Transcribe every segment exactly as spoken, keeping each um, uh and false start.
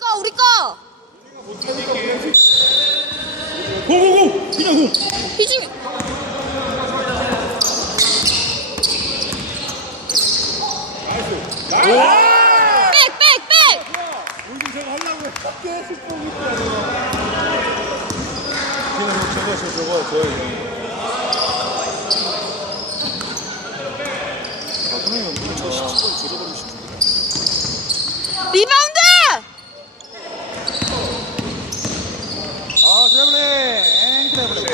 우리 거. 공공공 희정 공. 희중이. 백, 백, 백. 요즘 저거 하려고 해. 계속 보고 있더라고. 걔는 저거 저 저거 저거. 아, 그러면 우리 저 십 분 조져버리고 싶은데. 리바운드! 아, 트래블링! 엥, 트래블링.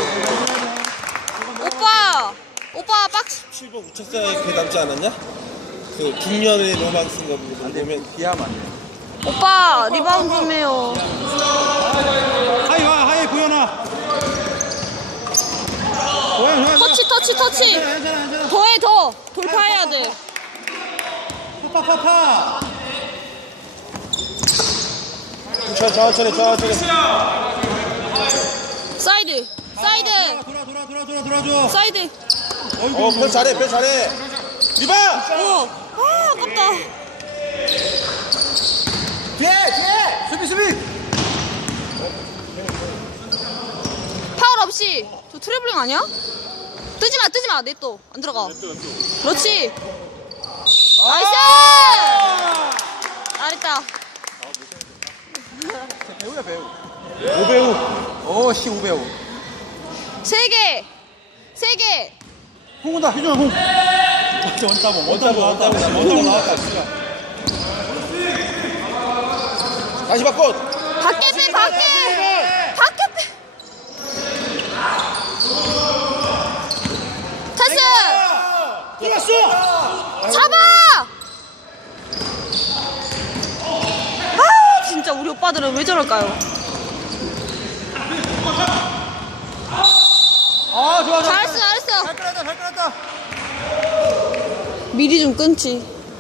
오빠! 오빠 박스. 십칠 번 우차사에 그 남지 않았냐? 그 중년의 로망스인가 보면 비하면 안 돼. 오빠 리바운드 좀 해요. 하이 와, 하이 구현아. 고현, 고현. 터치 터치 터치. 괜찮아, 괜찮아. 더해 더. 돌파해야 돼. 파파파파. 천천히 천천히 사이드. 사이드. 돌아, 돌아, 돌아, 돌아, 돌아줘. 사이드. 어, 패스 잘해 패스 잘해 리바! 오. 아, 아깝다. 뒤에, 뒤에. 수비, 수비. 파울 없이. 저 트래블링 아니야? 뜨지 마, 뜨지 마. 내 또 안 들어가. 그렇지. 나이스! 잘했다. 배우야, 배우. 오배우. 오, 씨, 오배우. 세 개. 세 개. 홍 온다, 희준아, 홍. 원따봉, 원따봉, 원따봉, 원따봉 나왔다, 진짜. 다시 바꿔! 밖에 빼, 밖에. 밖에 빼. 패스. 들어갔어! 잡아! 아, 진짜 우리 오빠들은 왜 저럴까요? 아, 좋아, 좋아. 잘했어, 잘했어. 잘 끌었다, 잘 끌었다. 미리 좀 끊지.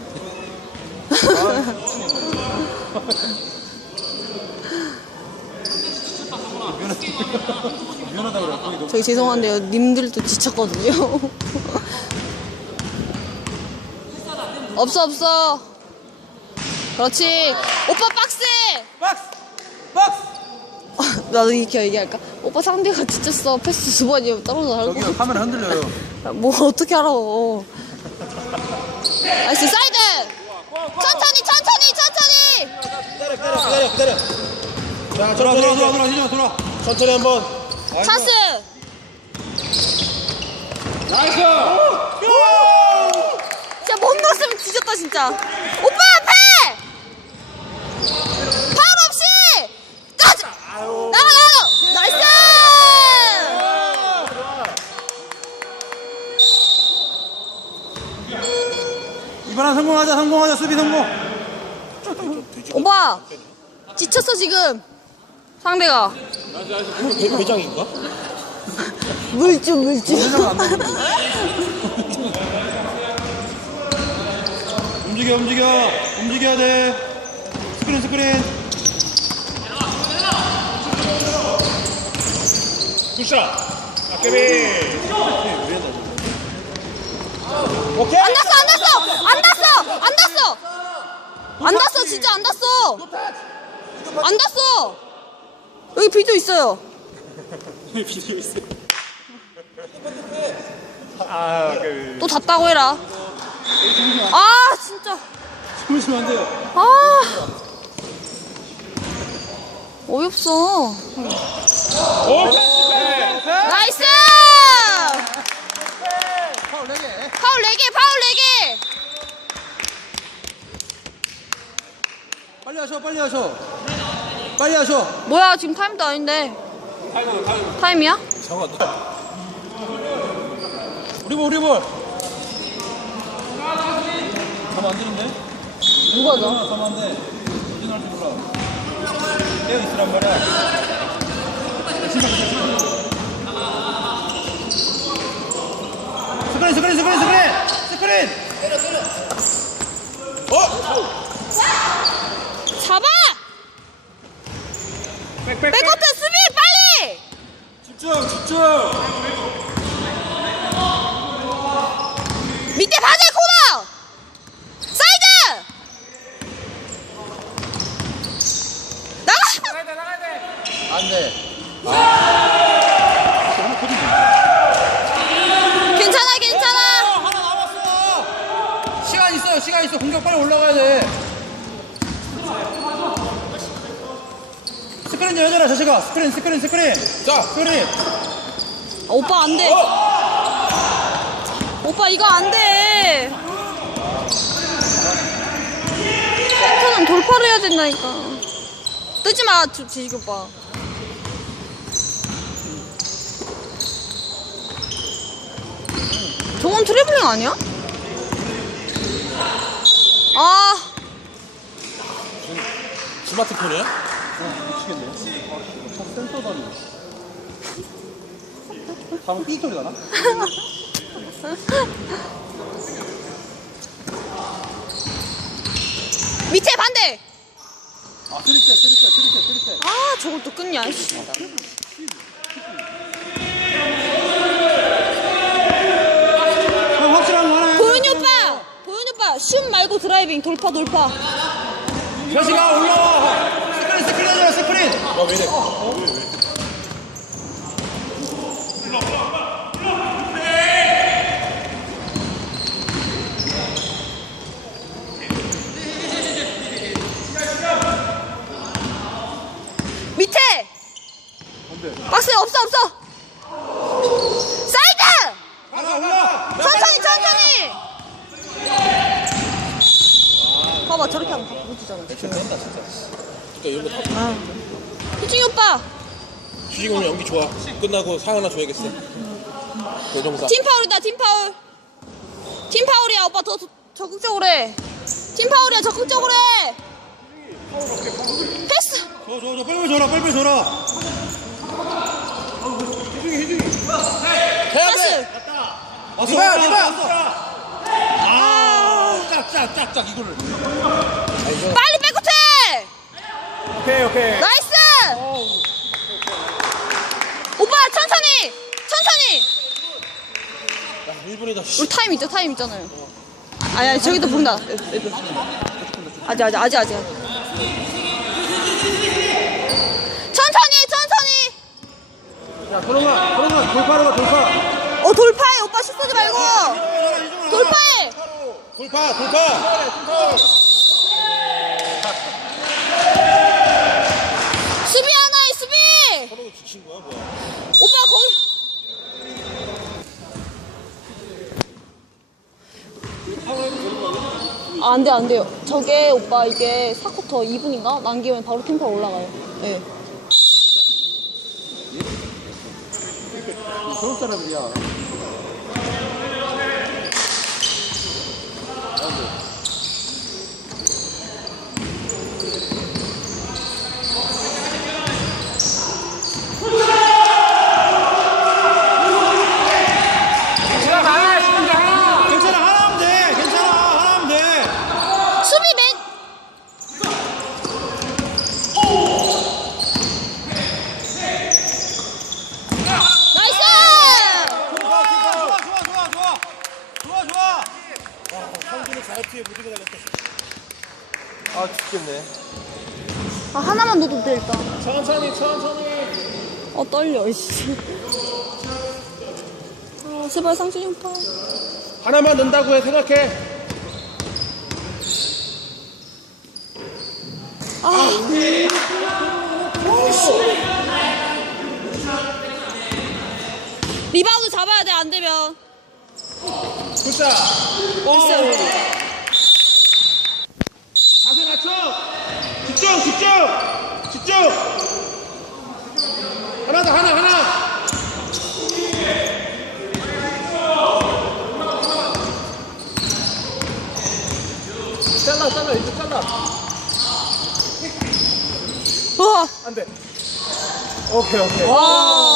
미안하다 그래. 거기 너무 저희 죄송한데요. 님들도 지쳤거든요. 없어, 없어. 그렇지. 오빠 박스! 박스! 박스! 나도 이렇게 얘기할까? 오빠 상대가 지쳤어. 패스 두 번이면 떨어져 나올 저기요, 카메라 흔들려요. 거. 뭐 어떻게 알아? 나이스 사이드! 천천히, 천천히, 천천히! 기다려 기다려 기다려 기다려 자 돌아, 천천히 돌아, 돌아, 이제. 돌아, 희준아, 돌아. 천천히 한번 찬스! 나이스! 진짜 못 넣었으면 뒤졌다 진짜. 오빠 앞에! 파울 없이! 가자! 나가 나가! 나이스! 이번엔 성공하자, 성공하자, 수비 성공. 오빠 지쳤어 지금 상대가. 회, 회장인가? 물좀 물좀. 움직여, 움직여. 움직여야 돼. 스크린, 스크린. 굿샷. 아깨비. 오케이! 안 났어 안 났어 안 났어 안 났어 안 났어 진짜 안 났어 안 났어. 여기 비디오 있어요. 비디오 있어 아, 아깨비. 또 닫다고 해라. 아 진짜. 주무시면 안 돼요. 아 어이없어. 오! 나이스. 파울 네 개. 파울 네 개 파울 네 개. 빨리 하셔, 빨리 하셔. 빨리 하셔. 뭐야 지금 타임도 아닌데. 타임이야? 잠깐만 우리 볼, 우리 볼. 가면 안 되는데? 누가 너? 가면 안 돼. 어디 나올지 몰라. 깨어 있으란 말이야. 스크린, 스크린, 스크린, 스크린! 스크린! 어? 잡아. 백백, 백코트 수비 빨리. 집중 집중 밑에 바지 코너. 사이드. 안돼. 괜찮아 괜찮아. 하나 남았어. 시간 있어요. 시간 있어. 공격 빨리 올라가야 돼. 스크린 열어라 자식아. 스크린 스크린 스크린. 자, 스크린. 아, 오빠 안 돼. 오빠 이거 안 돼. 센터는 돌파를 해야 된다니까. 뜨지 마, 지- 지식이 오빠. 저건 트래블링 아니야? 아, 스마트폰이야? 미치겠네. 차 센터 다니. 방금 삐 소리 나나? 밑에 반대. 아 쓰리셋 쓰리셋 쓰리셋 쓰리셋. 아, 저걸 또 끊냐, 씨. 형 확실한 거 하나 해. 보윤이 오빠, 보윤이 오빠, 슛 말고 드라이빙, 돌파, 돌파. 자식아 올라와. 스크린 스크린 하자 스크린. 야, 왜 이래? 밑에! 박스에 없어, 없어! 사이드! 하나 올라. 천천히, 천천히! 봐봐, 저렇게 하면 다 부러지잖아. 액션 뺀다, 진짜. 그러니까 이런 거 다. 희중이 오빠, 주식 오늘 연기 좋아. 끝나고 상 하나 줘야겠어. 고정사. 팀 파울이다, 팀 파울. 팀 파울이야, 오빠 더 더- 적극적으로 해. 팀 파울이야, 적극적으로 해. 패스! 저저저 빨리 줘라 빨리 줘라. 해야 패스! 돼! 왔어 니가, 왔어, 니가! 왔어. 아, 짝짝짝짝 이거를. 빨리 백코트! 오케이 오케이. 나이스! 오빠, 천천히! 천천히! 야, 일 분이다. 우리 타임 있죠, 타임 있잖아요. 아니, 아니, 저기도 본다. 애들. 아직, 아직, 아직, 아직. 천천히, 천천히! 야 그러면 그러면 돌파로 가 돌파. 어, 돌파해! 오빠 슛 쏘지 말고! 돌파해! 돌파, 돌파! 수비 하나해, 수비! 서로 지친 거야, 뭐야? 오빠, 거기. 아, 안 돼, 안 돼요. 저게, 오빠, 이게 사 쿼터 이 분인가? 남기면 바로 팀파 올라가요. 예. 서울 사람들이야. 괜찮아 하나 하면 돼. 괜찮아 하나 하면 돼. 수비 맨! 나이스! 좋아 좋아 좋아 좋아 좋아 좋아 좋아. 성준이 자유투에 무지개 달렸다. 아, 죽겠네. 아, 하나만 넣어도 돼, 일단. 천천히, 천천히. 어, 떨려, 이씨. 아, 제발 상준이 오빠. 하나만 넣는다고 해, 생각해. 아. 리바운드 잡아야 돼, 안 되면. 굿자. 글쎄요. 자세 낮춰. 집중, 집중. 집중. 하나 더, 하나, 하나. 잘라, 잘라, 이제 잘라. 와, 안 돼. 오케이, 오케이. 와.